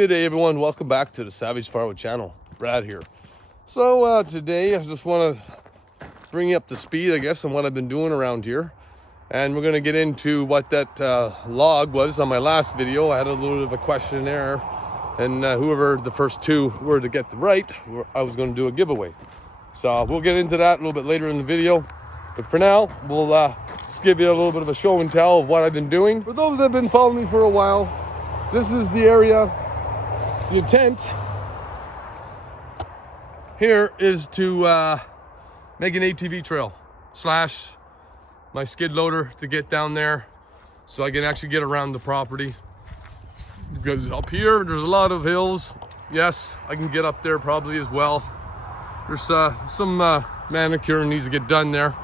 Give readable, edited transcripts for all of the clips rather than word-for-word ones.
Good day, everyone. Welcome back to the Savagefirewood channel. Brad here. So today I just want to bring you up to speed, I guess, on what I've been doing around here. And we're going to get into what that log was on my last video. I had a little bit of a questionnaire, and whoever the first two were to get the right, I was going to do a giveaway. So we'll get into that a little bit later in the video. But for now, we'll just give you a little bit of a show and tell of what I've been doing. For those that have been following me for a while, this is the area. The intent here is to make an ATV trail / my skid loader to get down there so I can actually get around the property. Because up here, there's a lot of hills. Yes, I can get up there probably as well. There's some manicure needs to get done there.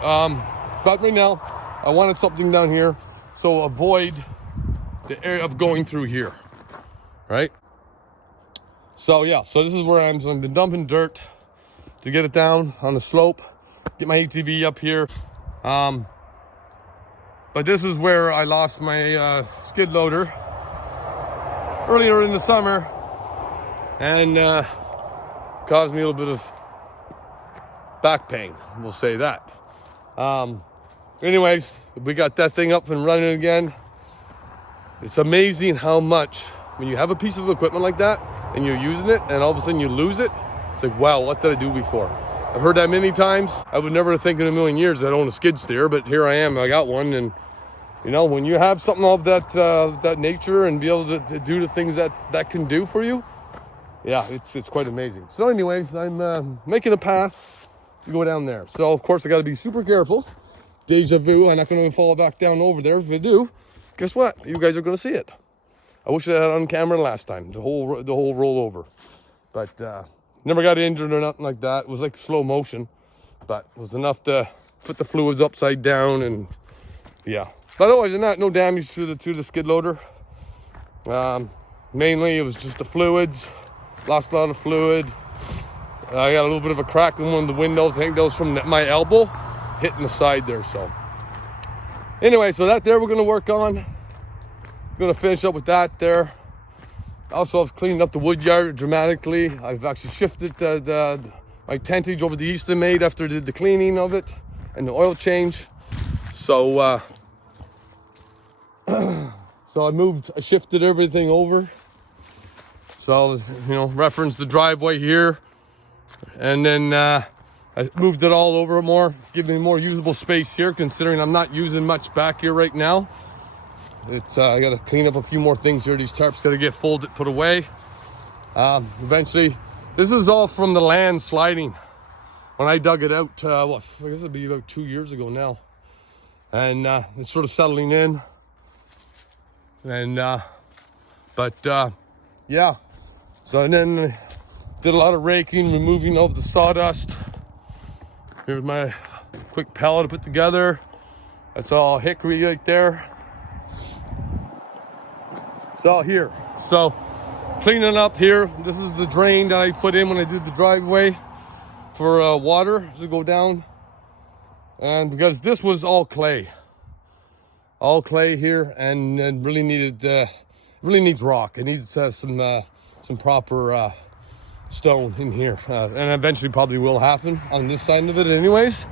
But right now, I wanted something down here so avoid the area of going through here. Right? So yeah, so this is where I'm. So I've been dumping dirt to get it down on the slope, get my ATV up here. But this is where I lost my skid loader earlier in the summer, and caused me a little bit of back pain. We'll say that. Anyways, we got that thing up and running again. It's amazing how much, when you have a piece of equipment like that and you're using it and all of a sudden you lose it, it's like, wow, what did I do before? I've heard that many times. I would never think in a million years I'd own a skid steer, but here I am, I got one. And you know, when you have something of that nature and be able to do the things that can do for you, yeah, it's quite amazing. So anyways, I'm making a path to go down there. So of course I got to be super careful. Deja vu, I'm not going to fall back down over there. If I do, guess what? You guys are going to see it. I wish I had it on camera last time, the whole rollover. But never got injured or nothing like that. It was like slow motion, but it was enough to put the fluids upside down, and yeah. But otherwise than that, no damage to the skid loader. Mainly it was just the fluids. Lost a lot of fluid. I got a little bit of a crack in one of the windows. I think that was from my elbow hitting the side there. So anyway, so that there we're going to work on. Gonna finish up with that there. Also, I've cleaned up the Woodyard dramatically. I've actually shifted my tentage over the Easton made after I did the cleaning of it and the oil change. So so I shifted everything over. So you know, reference the driveway here, and then I moved it all over more, giving me more usable space here, considering I'm not using much back here right now. It's I got to clean up a few more things here. These tarps got to get folded, put away. Eventually, this is all from the land sliding when I dug it out. I guess it'll be about 2 years ago now, and it's sort of settling in. And yeah. So then did a lot of raking, removing all the sawdust. Here's my quick pallet to put together. That's all hickory right there. It's all here. So cleaning up here. This is the drain that I put in when I did the driveway for water to go down. And because this was all clay here, and really needs rock. It needs some proper stone in here, and eventually probably will happen on this side of it. Anyways,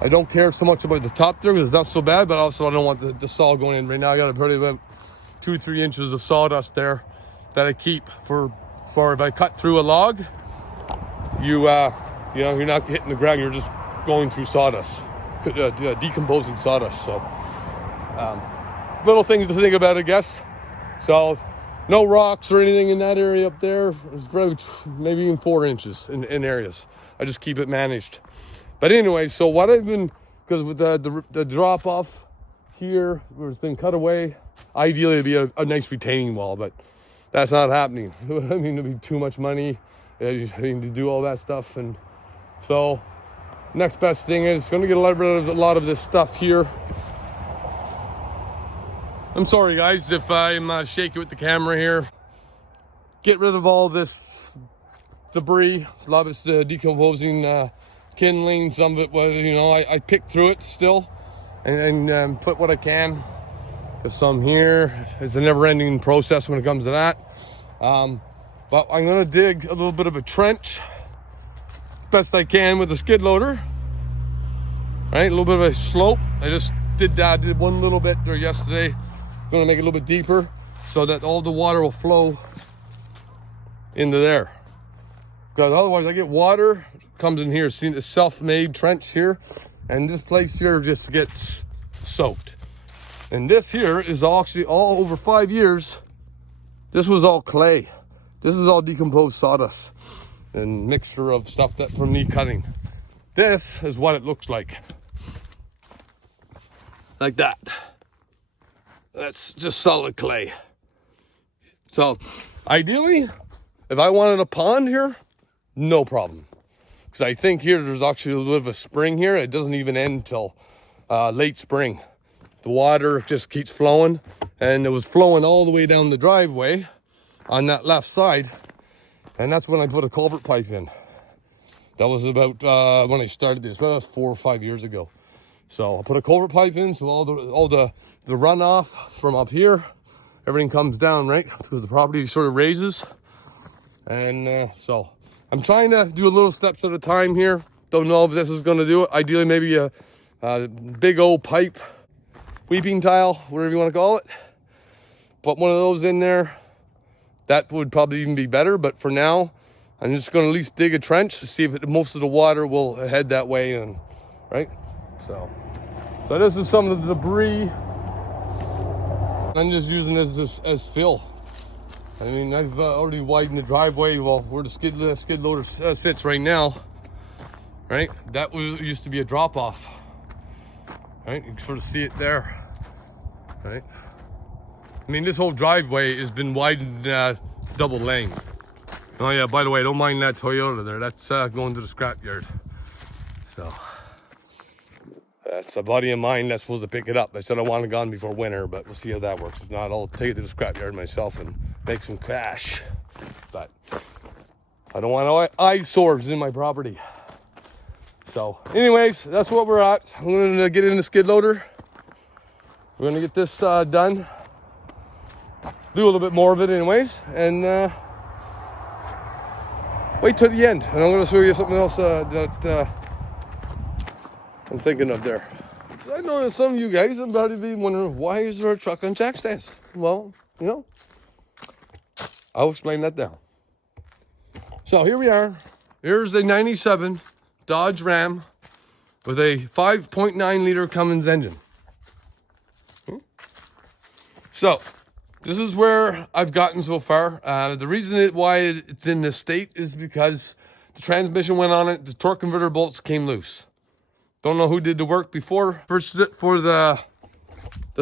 I don't care so much about the top there because it's not so bad, but also I don't want the saw going in right now. I got probably about 2-3 inches of sawdust there that I keep for if I cut through a log, you know, you're not hitting the ground, you're just going through sawdust, decomposing sawdust. So little things to think about, I guess. So no rocks or anything in that area up there. It's probably maybe even 4 inches in areas. I just keep it managed. But anyway, so what I've been, because with the drop off here, it's been cut away. Ideally, it'd be a nice retaining wall, but that's not happening. I mean, it'd be too much money having to do all that stuff. And so next best thing is going to get rid of a lot of this stuff here. I'm sorry guys if I'm shaky with the camera here. Get rid of all this debris. A lot of it's decomposing kindling. Some of it was, you know, I picked through it still and put what I can. There's some here. It's a never-ending process when it comes to that. But I'm gonna dig a little bit of a trench best I can with a skid loader. Right, a little bit of a slope. I just did one little bit there yesterday. Gonna make it a little bit deeper so that all the water will flow into there. Because otherwise I get water, comes in here, see the self-made trench here, and this place here just gets soaked. And this here is actually all over 5 years. This was all clay. This is all decomposed sawdust and mixture of stuff that from me cutting. This is what it looks like. Like that. That's just solid clay. So ideally, if I wanted a pond here, no problem. Because I think here there's actually a little bit of a spring here. It doesn't even end till late spring. The water just keeps flowing, and it was flowing all the way down the driveway on that left side. And that's when I put a culvert pipe in. That was about when I started this, about 4 or 5 years ago. So I put a culvert pipe in, so all the runoff from up here, everything comes down, right? Because the property sort of raises. And so I'm trying to do a little steps at a time here. Don't know if this is going to do it. Ideally, maybe a big old pipe, weeping tile, whatever you want to call it. Put one of those in there. That would probably even be better. But for now, I'm just going to at least dig a trench to see if most of the water will head that way. And right? So this is some of the debris. I'm just using this as fill. I mean, I've already widened the driveway, well, where the skid loader sits right now, right? That used to be a drop off, right? You can sort of see it there, right? I mean, this whole driveway has been widened double lane. Oh yeah, by the way, don't mind that Toyota there. That's going to the scrapyard. So that's a buddy of mine that's supposed to pick it up. I said I want it gone before winter, but we'll see how that works. If not, I'll take it to the scrapyard myself and make some cash. But I don't want eyesores in my property. So anyways, that's what we're at. I'm gonna get in the skid loader. We're gonna get this done. Do a little bit more of it anyways. And wait till the end. And I'm gonna show you something else that I'm thinking of there. I know that some of you guys are about to be wondering, why is there a truck on jack stands? Well, you know, I'll explain that now. So here we are. Here's a 97 Dodge Ram with a 5.9 liter Cummins engine. So this is where I've gotten so far. The reason why it's in this state is because the transmission went on it. The torque converter bolts came loose. Don't know who did the work before. Purchased it for the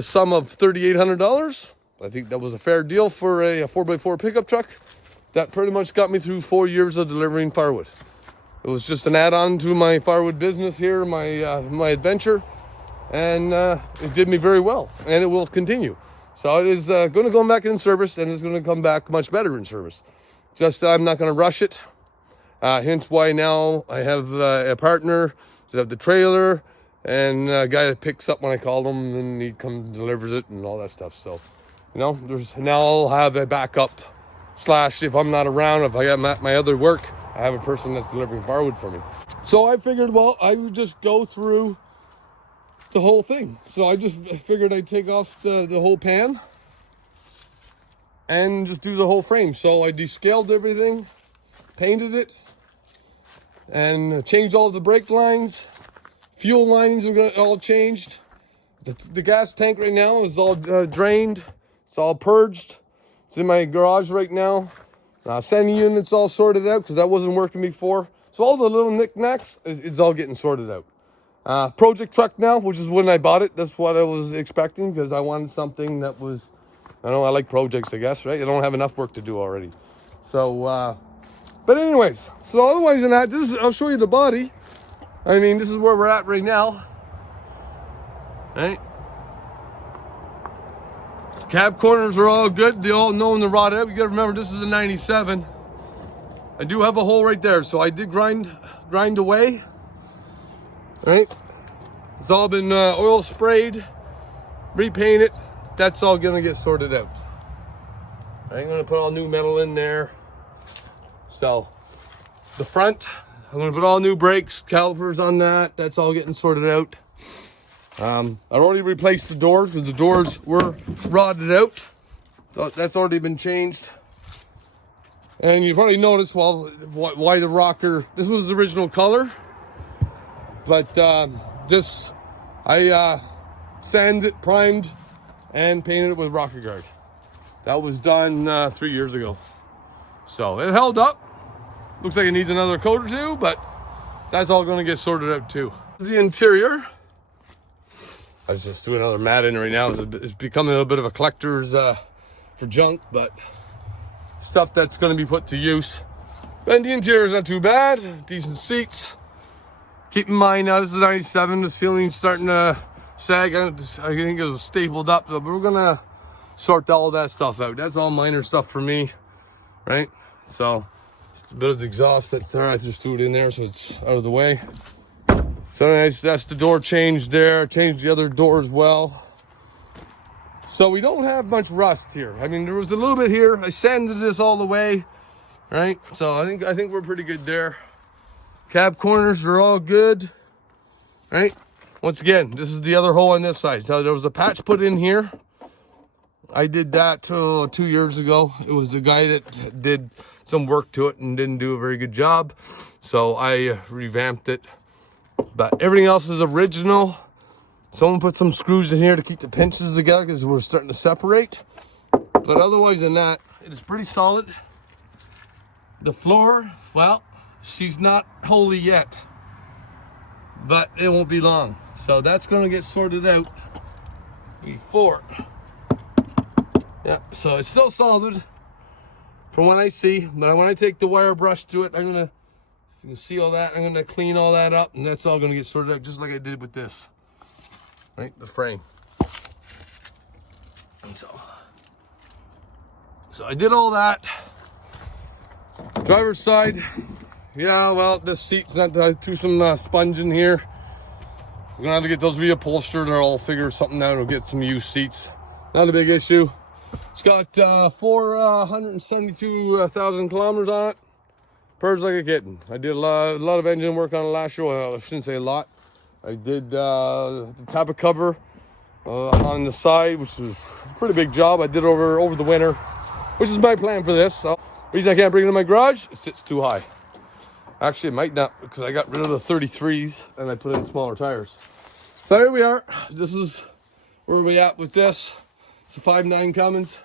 sum of $3,800. I think that was a fair deal for a 4x4 pickup truck. That pretty much got me through 4 years of delivering firewood. It was just an add-on to my firewood business here, my adventure, and it did me very well, and it will continue. So it is going to go back in service, and it's going to come back much better in service. Just I'm not going to rush it. Hence why now I have a partner to have the trailer and a guy that picks up when I call him, and he comes and delivers it and all that stuff. So, you know, now I'll have a backup / if I'm not around, if I got my other work, I have a person that's delivering firewood for me. So I figured, well, I would just go through the whole thing. So I just figured I'd take off the whole pan and just do the whole frame. So I descaled everything, painted it, and changed all the brake lines. Fuel lines are all changed. The gas tank right now is all drained. It's all purged. It's in my garage right now. Sending units all sorted out because that wasn't working before. So all the little knickknacks is all getting sorted out. Project truck now, which is when I bought it. That's what I was expecting because I wanted something that was, I like projects, I guess, right? I don't have enough work to do already. So, but anyways, so otherwise than that, I'll show you the body. I mean, this is where we're at right now, right? Cab corners are all good. They all know in the rod out. You gotta remember, this is a 97. I do have a hole right there, so I did grind away, right? It's all been oil sprayed, repainted, that's all gonna get sorted out. I'm gonna put all new metal in there. So the front, I'm gonna put all new brakes, calipers on that. That's all getting sorted out. I already replaced the doors because the doors were rotted out. So that's already been changed. And you probably noticed, well, why the rocker, this was the original color. But this, I sanded it, primed, and painted it with rocker guard. That was done 3 years ago. So it held up. Looks like it needs another coat or two, but that's all gonna get sorted out too. The interior, I was just doing another mat in right now. It's becoming a little bit of a collector's for junk, but stuff that's gonna be put to use. And the interior is not too bad, decent seats. Keep in mind now, this is 97, the ceiling's starting to sag. I think it was stapled up, but we're gonna sort all that stuff out. That's all minor stuff for me, right? So, just a bit of the exhaust that's there, I just threw it in there so it's out of the way. So nice, that's the door change there. Changed the other door as well. So we don't have much rust here. I mean, there was a little bit here. I sanded this all the way, right? So I think we're pretty good there. Cab corners are all good, right? Once again, this is the other hole on this side. So there was a patch put in here. I did that 2 years ago. It was the guy that did some work to it and didn't do a very good job. So I revamped it. But everything else is original. Someone put some screws in here to keep the pinches together because we're starting to separate. But otherwise than that, it is pretty solid. The floor, well, she's not holy yet. But it won't be long. So that's going to get sorted out before. Yeah, so it's still solid from what I see. But when I take the wire brush to it, I'm going to, you can see all that, I'm going to clean all that up. And that's all going to get sorted out just like I did with this. Right, the frame. And so I did all that. Driver's side, yeah, well, this seat's not, I threw some sponge in here. We're gonna have to get those reupholstered or I'll figure something out. We'll get some used seats. Not a big issue. It's got 472,000 kilometers on it. Purrs like a kitten. I did a lot of engine work on it last year. Well, I shouldn't say a lot. I did the tablet cover on the side, which was a pretty big job. I did over the winter, which is my plan for this. So, reason I can't bring it in my garage, it sits too high. Actually, it might not, because I got rid of the 33s and I put in smaller tires. So here we are. This is where we at with this. It's a 5.9 Cummins.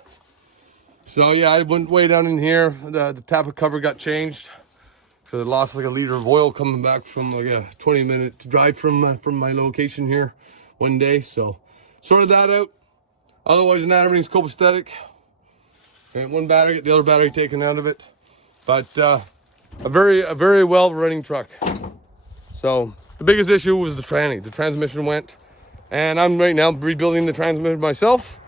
So yeah, I went way down in here. The tablet cover got changed. So I lost like a liter of oil coming back from like a 20-minute drive from my location here one day. So sorted that out. Otherwise than that, everything's copacetic. And one battery, get the other battery taken out of it. But a very well running truck. So the biggest issue was the tranny. The transmission went, and I'm right now rebuilding the transmission myself.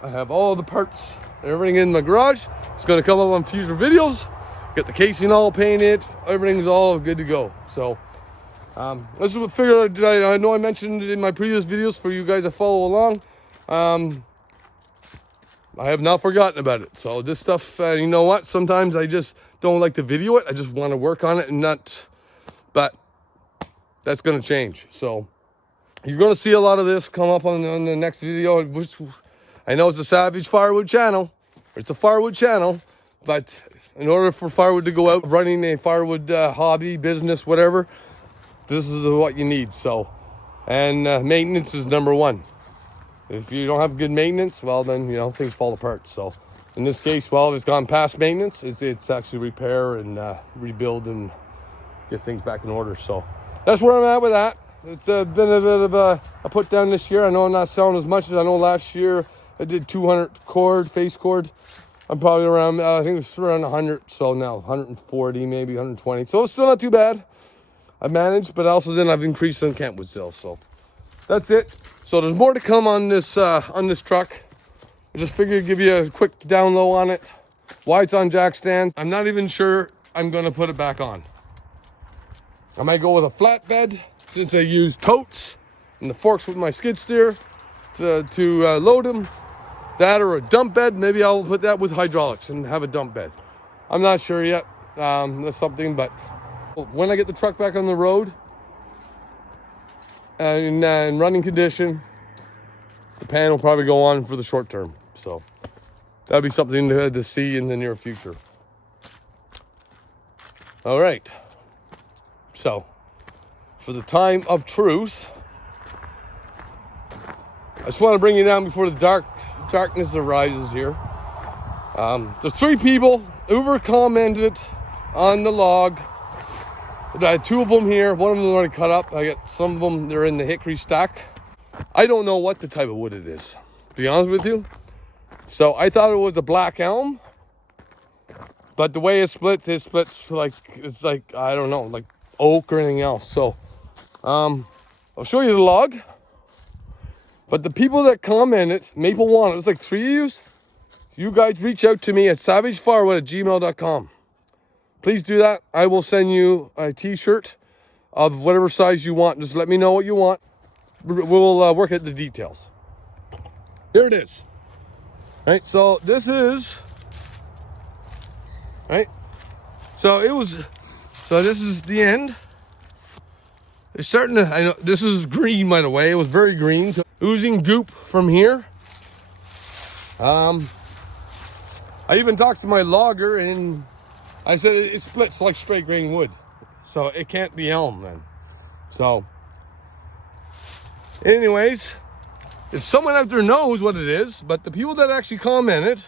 I have all the parts, everything in my garage. It's going to come up on future videos. Get the casing all painted. Everything's all good to go. So this is what I figured. I know I mentioned it in my previous videos for you guys to follow along. I have not forgotten about it. So this stuff, you know what? Sometimes I just don't like to video it. I just want to work on it and not. But that's going to change. So you're going to see a lot of this come up on the next video, which I know it's the Savage Firewood channel. It's a firewood channel, but in order for firewood to go out running a firewood hobby, business, whatever, this is what you need. So, and maintenance is number one. If you don't have good maintenance, well, then, you know, things fall apart. So in this case, well, if it's gone past maintenance, it's actually repair and rebuild and get things back in order. So that's where I'm at with that. It's been a bit of a put down this year. I know I'm not selling as much as I know last year. I did 200 cord, face cord. I'm probably around, I think it's around 100. So now 140, maybe 120. So it's still not too bad. I managed, but also then I've increased on Kentwood sales. So that's it. So there's more to come on this truck. I just figured I'd give you a quick down low on it. Why it's on jack stands. I'm not even sure I'm going to put it back on. I might go with a flatbed since I use totes and the forks with my skid steer to load them. That or a dump bed. Maybe I'll put that with hydraulics and have a dump bed. I'm not sure yet. That's something, but when I get the truck back on the road and in running condition, the pan will probably go on for the short term. So that'll be something to see in the near future. All right. So for the time of truth, I just want to bring you down before the darkness arises here. There's 3 people who commented on the log. I had 2 of them here. One of them already cut up. I got some of them, they're in the hickory stack. I don't know what the type of wood it is, to be honest with you. So I thought it was a black elm, but the way it splits like, it's like, I don't know, like oak or anything else. So I'll show you the log. But the people that commented, Maple Walnut, it's like 3 of you. You guys reach out to me at savagefirewood@gmail.com. Please do that. I will send you a t-shirt of whatever size you want. Just let me know what you want. We'll work at the details. Here it is. Right, so this is, right? So this is the end. It's starting to, I know, this is green, by the way. It was very green. Oozing goop from here. I even talked to my logger and I said it splits like straight grain wood. So it can't be elm then. So anyways, if someone out there knows what it is, but the people that actually commented,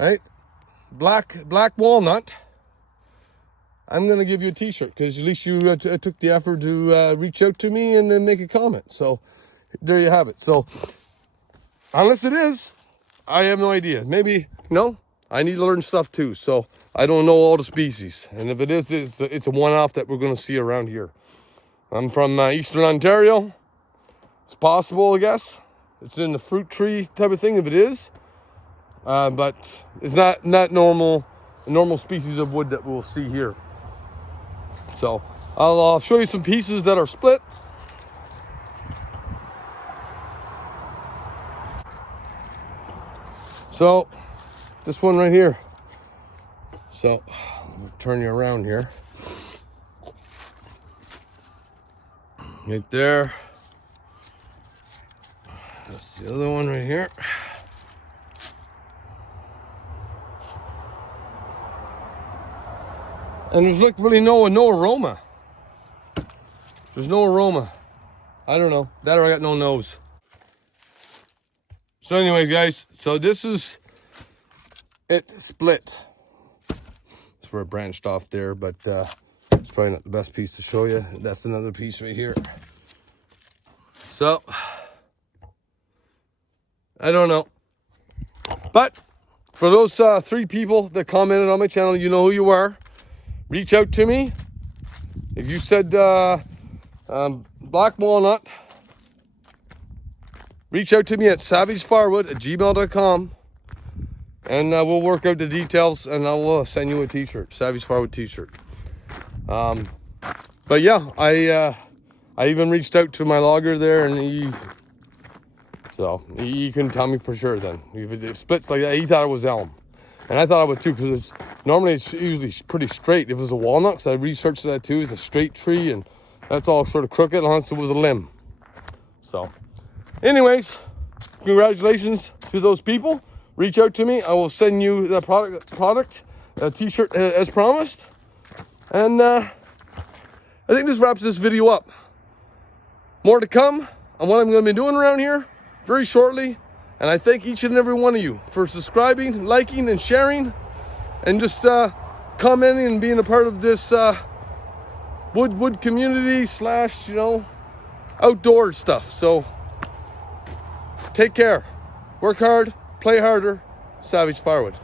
right, black walnut, I'm going to give you a t-shirt because at least you took the effort to reach out to me and make a comment. So there you have it. So unless it is, I have no idea. Maybe, I need to learn stuff too. So I don't know all the species. And if it is, it's a one-off that we're going to see around here. I'm from Eastern Ontario. It's possible, I guess. It's in the fruit tree type of thing if it is. But it's not normal species of wood that we'll see here. So I'll show you some pieces that are split. So this one right here. So I'll turn you around here. Right there. That's the other one right here. And there's like really no aroma. There's no aroma. I don't know. That or I got no nose. So anyways, guys, so this is it split. That's where it branched off there, but it's probably not the best piece to show you. That's another piece right here. So I don't know. But for those 3 people that commented on my channel, you know who you are. Reach out to me. If you said black walnut, reach out to me at savagefirewood@gmail.com and we'll work out the details and I'll send you a t-shirt, Savage Firewood t-shirt. But yeah, I even reached out to my logger there and he couldn't tell me for sure then. If it splits like that, he thought it was elm. And I thought I would too, because normally it's usually pretty straight. If it was a walnut, because I researched that too, it's a straight tree, and that's all sort of crooked unless it was a limb. So, anyways, congratulations to those people. Reach out to me. I will send you the product a t-shirt as promised. And I think this wraps this video up. More to come on what I'm going to be doing around here very shortly. And I thank each and every one of you for subscribing, liking, and sharing, and just commenting and being a part of this wood community / outdoor stuff. So take care, work hard, play harder. Savage Firewood.